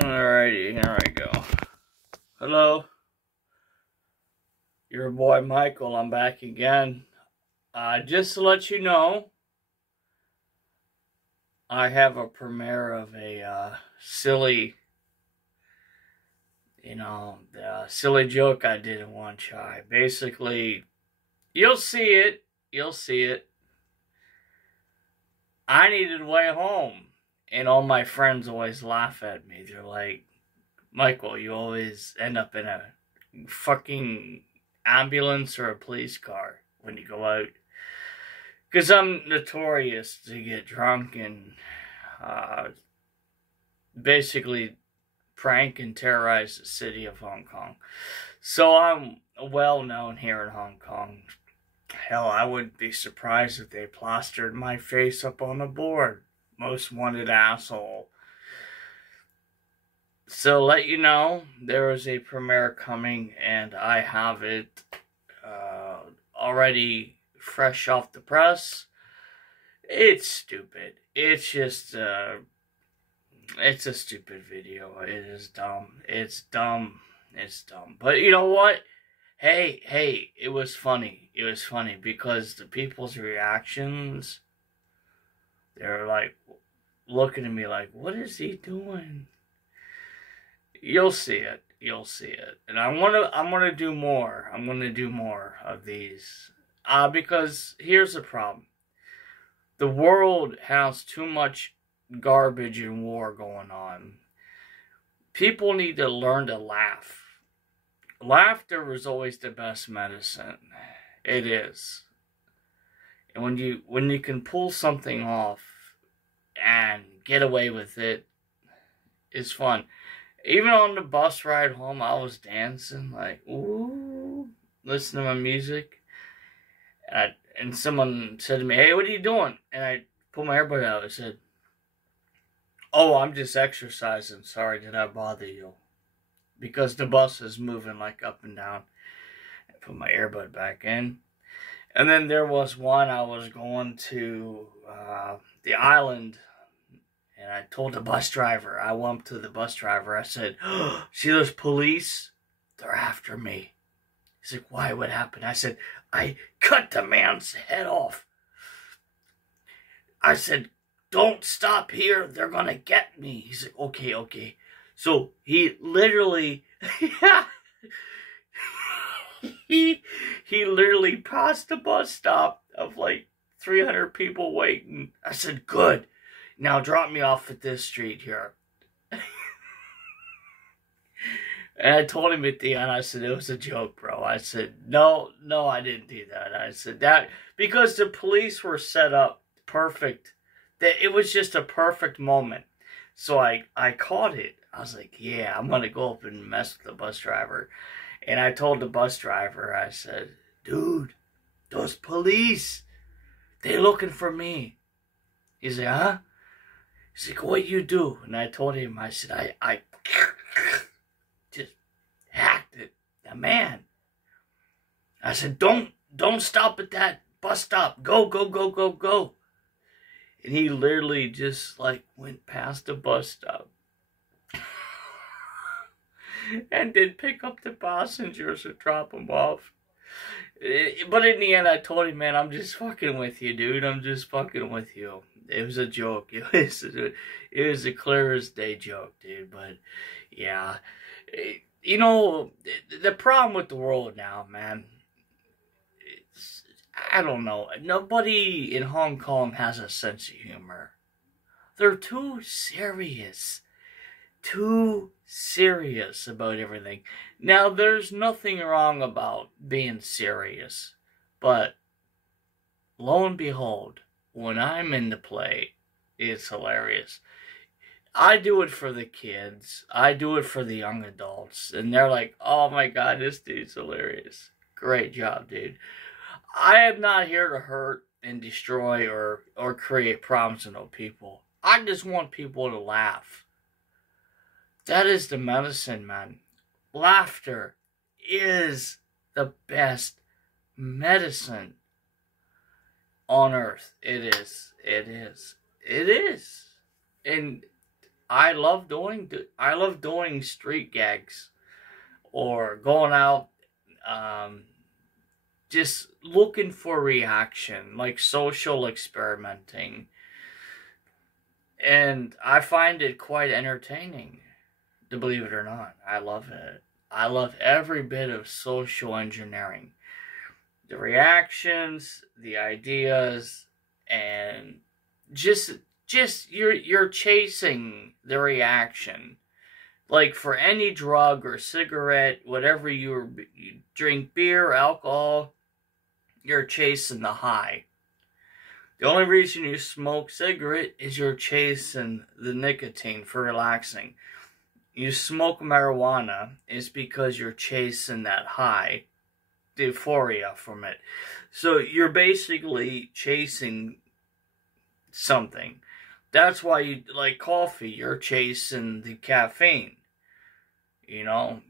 Alrighty, here I go. Hello, your boy Michael. I'm back again. Just to let you know, I have a premiere of a silly, silly joke I did in one try. Basically, you'll see it. You'll see it. I needed a way home, and all my friends always laugh at me. They're like, Michael, you always end up in a fucking ambulance or a police car when you go out. Because I'm notorious to get drunk and basically prank and terrorize the city of Hong Kong. So I'm well known here in Hong Kong. Hell, I wouldn't be surprised if they plastered my face up on the board. Most wanted asshole. So let you know, there is a premiere coming, and I have it already fresh off the press. It's stupid. It's just, it's a stupid video. It is dumb. It's dumb. It's dumb. But you know what? Hey, it was funny. It was funny because the people's reactions, they're like, looking at me like, what is he doing? You'll see it. You'll see it. And I'm gonna do more. I'm gonna do more of these. Because here's the problem. The world has too much garbage and war going on. People need to learn to laugh. Laughter is always the best medicine. It is. And when you can pull something off and get away with it, it's fun. Even on the bus ride home, I was dancing, like, ooh, listening to my music. And someone said to me, hey, what are you doing? And I pulled my earbud out. I said, oh, I'm just exercising. Sorry, did I bother you? Because the bus is moving, like, up and down. I put my earbud back in. And then there was one, I was going to the island. And I told the bus driver, I went up to the bus driver, I said, oh, see those police? They're after me. He's like, why? What happened? I said, I cut the man's head off. I said, don't stop here. They're going to get me. He's like, okay. So he literally, he literally passed the bus stop of like 300 people waiting. I said, good. Now drop me off at this street here. And I told him at the end, I said, it was a joke, bro. I said, no, I didn't do that. I said that because the police were set up perfect. That it was just a perfect moment. So I caught it. I was like, yeah, I'm going to go up and mess with the bus driver. And I told the bus driver, I said, dude, those police, they're looking for me. He's like, huh? He's like, what you do? And I told him, I said, I just hacked it. The man. I said, don't stop at that bus stop. Go. And he literally just like went past the bus stop. And did pick up the passengers and drop them off. But in the end, I told him, man, I'm just fucking with you, dude. I'm just fucking with you. It was a joke. It was a clear as day joke, dude. But, yeah. You know, the problem with the world now, man, I don't know. Nobody in Hong Kong has a sense of humor. They're too serious. Too serious about everything. Now, there's nothing wrong about being serious, but lo and behold, when I'm in the play, it's hilarious. I do it for the kids. I do it for the young adults, and they're like, oh my god, this dude's hilarious. Great job, dude. I am not here to hurt and destroy or create problems with no people. I just want people to laugh. That is the medicine, man. Laughter is the best medicine on earth. It is. And I love doing street gags or going out, just looking for reaction, like social experimenting. And I find it quite entertaining, to believe it or not. I love it. I love every bit of social engineering. The reactions, the ideas, and just you're chasing the reaction. Like for any drug or cigarette, whatever you drink, beer, alcohol, you're chasing the high. The only reason you smoke cigarette is you're chasing the nicotine for relaxing. You smoke marijuana is because you're chasing that high, the euphoria from it. So you're basically chasing something. That's why you like coffee. You're chasing the caffeine. You know,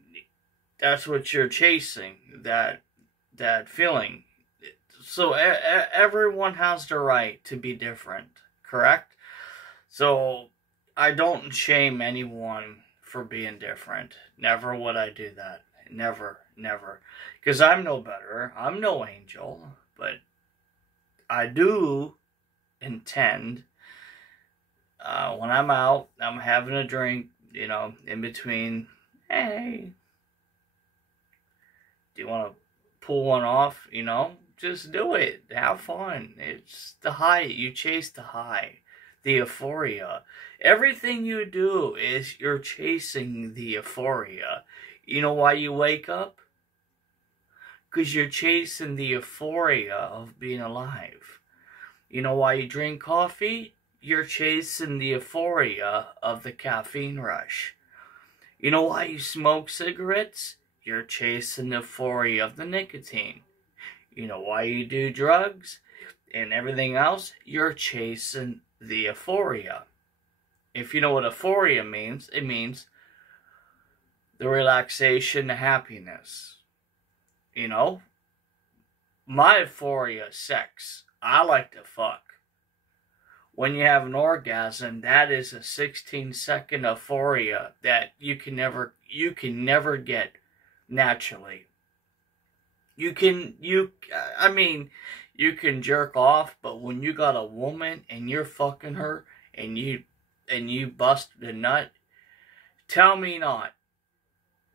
that's what you're chasing. That feeling. So everyone has the right to be different, correct? So I don't shame anyone for being different. Never would I do that. Never, never. Because I'm no better. I'm no angel. But I do intend, when I'm out, I'm having a drink, you know, in between, hey, do you want to pull one off, you know? Just do it. Have fun. It's the high. You chase the high. The euphoria. Everything you do is you're chasing the euphoria. You know why you wake up? Because you're chasing the euphoria of being alive. You know why you drink coffee? You're chasing the euphoria of the caffeine rush. You know why you smoke cigarettes? You're chasing the euphoria of the nicotine. You know why you do drugs and everything else? You're chasing the euphoria. If you know what euphoria means, it means the relaxation, the happiness. You know? My euphoria is sex. I like to fuck. When you have an orgasm, that is a 16-second euphoria that you can never get naturally. You can jerk off, but when you got a woman and you're fucking her and you busted a nut, tell me not.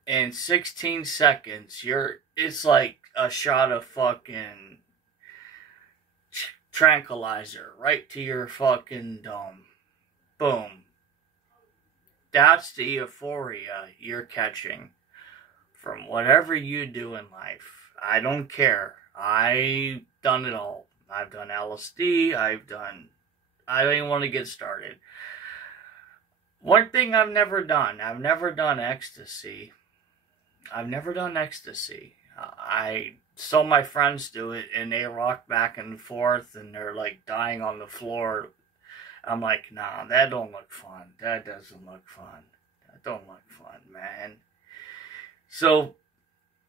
In 16 seconds, it's like a shot of fucking tranquilizer right to your fucking dome. Boom. That's the euphoria you're catching from whatever you do in life. I don't care. I've done it all. I've done LSD. I don't even want to get started. One thing I've never done ecstasy. I've never done ecstasy. I saw my friends do it, and they rock back and forth, and they're like dying on the floor. I'm like, nah, that don't look fun. That doesn't look fun. That don't look fun, man. So,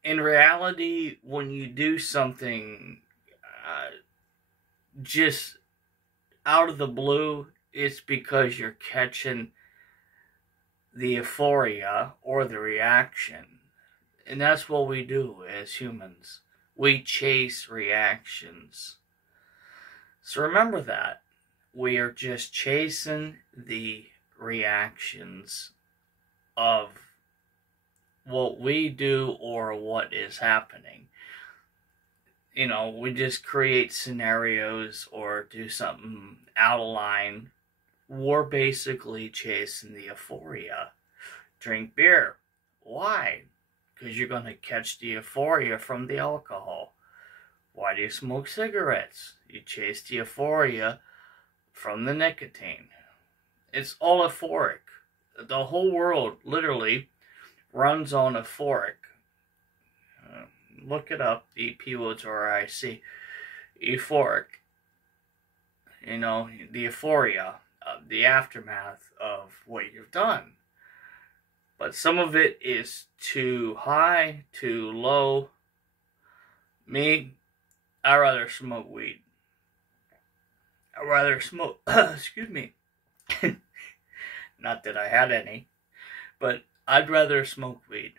in reality, when you do something just out of the blue, it's because you're catching the euphoria or the reaction. And that's what we do as humans. We chase reactions. So remember that. We are just chasing the reactions of what we do or what is happening. You know, we just create scenarios or do something out of line. We're basically chasing the euphoria. Drink beer. Why? Because you're going to catch the euphoria from the alcohol. Why do you smoke cigarettes? You chase the euphoria from the nicotine. It's all euphoric. The whole world, literally, runs on euphoric. Look it up, EPWORIC. Euphoric. You know, the euphoria, the aftermath of what you've done. But some of it is too high, too low. Me, I'd rather smoke weed. I'd rather smoke, excuse me. No, Not that I had any. But I'd rather smoke weed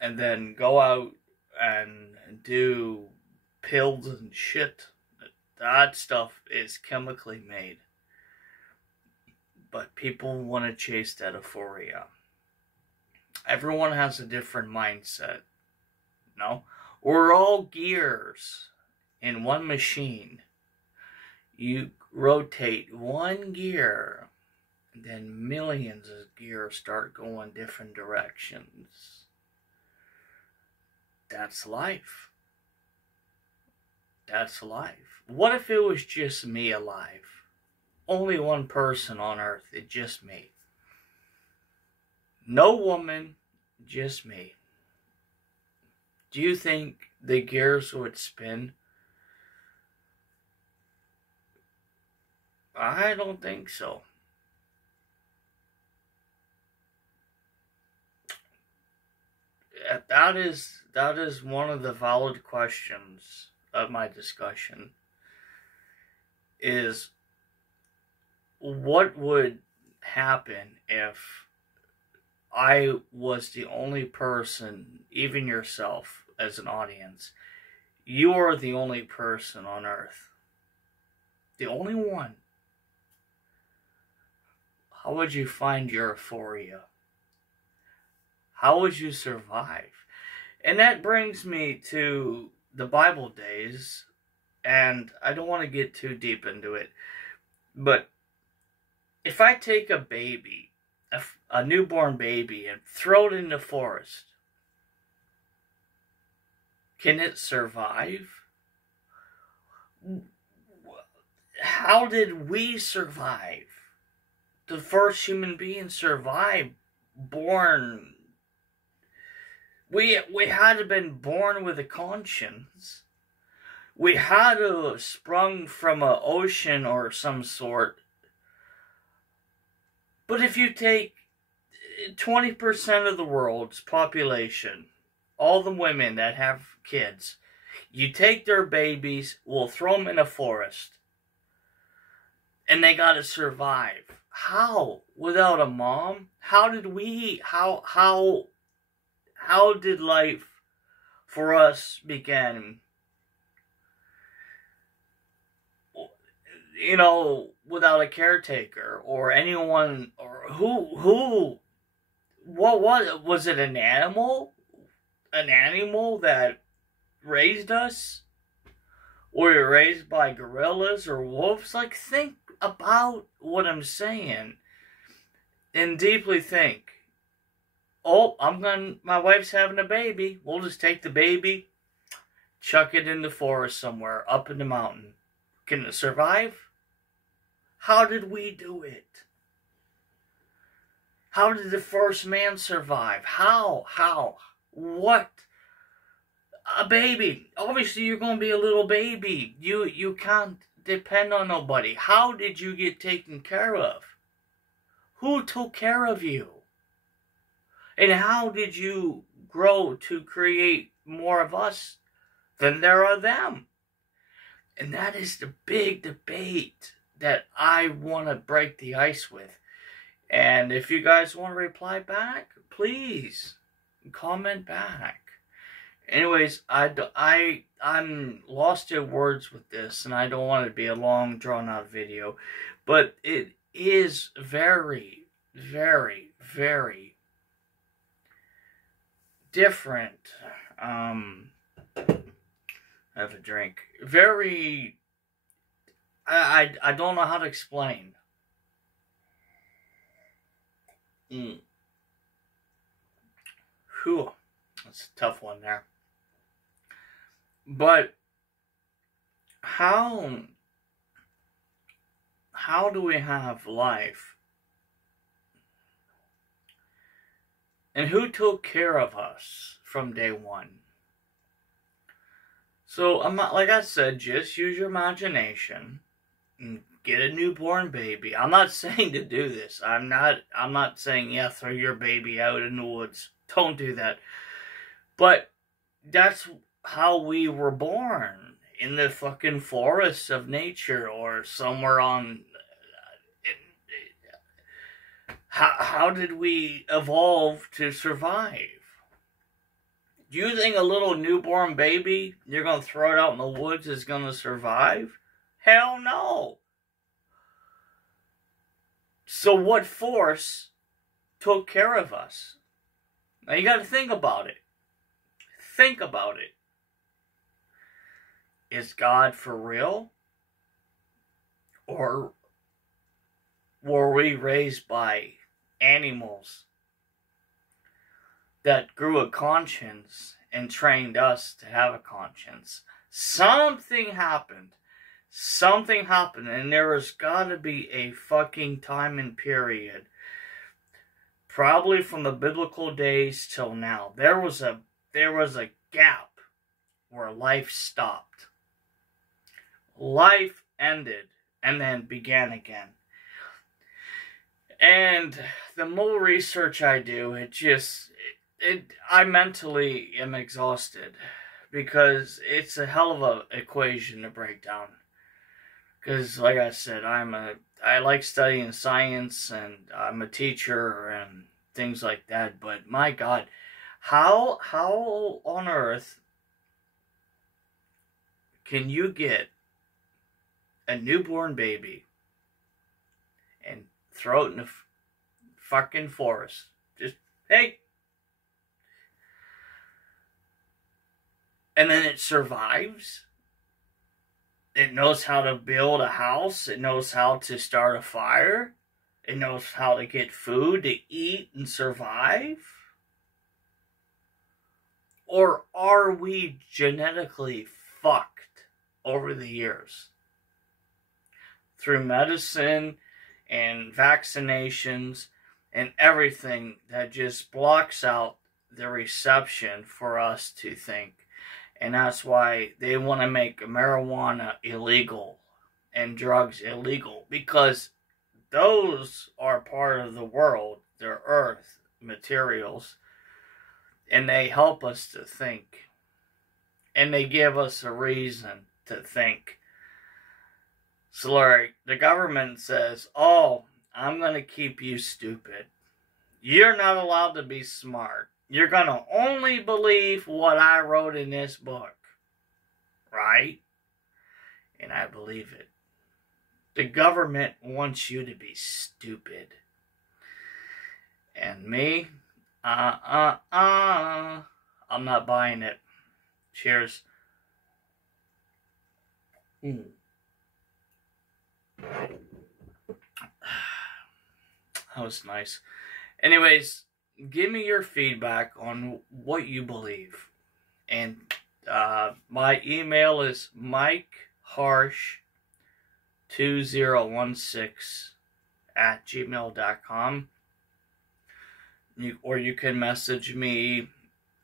and then go out and do pills and shit. That stuff is chemically made. But people want to chase that euphoria. Everyone has a different mindset. No? We're all gears in one machine. You rotate one gear, and then millions of gears start going different directions. That's life. That's life. What if it was just me alive? Only one person on earth. It's just me. No woman, just me. Do you think the gears would spin? I don't think so. That is one of the valid questions of my discussion. Is what would happen if I was the only person, even yourself as an audience, you are the only person on earth. The only one. How would you find your euphoria? How would you survive? And that brings me to the Bible days, and I don't want to get too deep into it, but if I take a baby, a newborn baby, and throw it in the forest, can it survive? How did we survive? The first human being survived, born. We had to have been born with a conscience. We had to have sprung from an ocean or some sort. But if you take 20% of the world's population, all the women that have kids, you take their babies, we'll throw them in a forest, and they gotta survive. How? Without a mom? How did life for us begin? You know, without a caretaker or anyone, or what was it? An animal that raised us? Or you're raised by gorillas or wolves? Like, think about what I'm saying and deeply think. Oh, my wife's having a baby. We'll just take the baby, chuck it in the forest somewhere, up in the mountain. Can it survive? How did we do it? How did the first man survive? How? What? A baby. Obviously, you're going to be a little baby. You can't depend on nobody. How did you get taken care of? Who took care of you? And how did you grow to create more of us than there are them? And that is the big debate that I want to break the ice with. And if you guys want to reply back, please comment back. Anyways, I'm lost in words with this, and I don't want it to be a long, drawn-out video. But it is very, very, very different. I have a drink. Very... I don't know how to explain. Whew. That's a tough one there. But how do we have life? And who took care of us from day one? So, I'm not, like I said, just use your imagination and get a newborn baby. I'm not saying to do this. I'm not saying, yeah, throw your baby out in the woods. Don't do that. But that's how we were born. In the fucking forests of nature or somewhere on... How did we evolve to survive? Do you think a little newborn baby, you're going to throw it out in the woods, is going to survive? Hell no. So what force took care of us? Now you got to think about it. Think about it. Is God for real? Or were we raised by animals that grew a conscience and trained us to have a conscience? Something happened. Something happened, and there has got to be a fucking time and period, probably from the biblical days till now. There was a gap where life stopped. Life ended and then began again. And the more research I do, I mentally am exhausted, because it's a hell of a equation to break down. Because, like I said, I like studying science, and I'm a teacher and things like that. But my God, how on earth can you get a newborn baby and throw it in the fucking forest? Just, hey. And then it survives. It knows how to build a house. It knows how to start a fire. It knows how to get food to eat and survive. Or are we genetically fucked over the years? Through medicine and vaccinations and everything that just blocks out the reception for us to think. And that's why they want to make marijuana illegal and drugs illegal, because those are part of the world, they're earth materials, and they help us to think. And they give us a reason to think. So like, the government says, oh, I'm going to keep you stupid. You're not allowed to be smart. You're going to only believe what I wrote in this book. Right? And I believe it. The government wants you to be stupid. And me? I'm not buying it. Cheers. That was nice. Anyways, give me your feedback on what you believe. And my email is mikeharsh2016@gmail.com. Or you can message me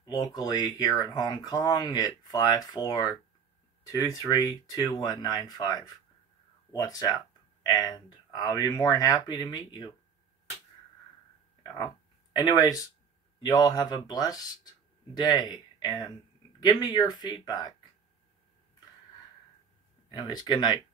locally here in Hong Kong at 54232195 WhatsApp. And I'll be more than happy to meet you. Yeah. Anyways, y'all have a blessed day, and give me your feedback. Anyways, good night.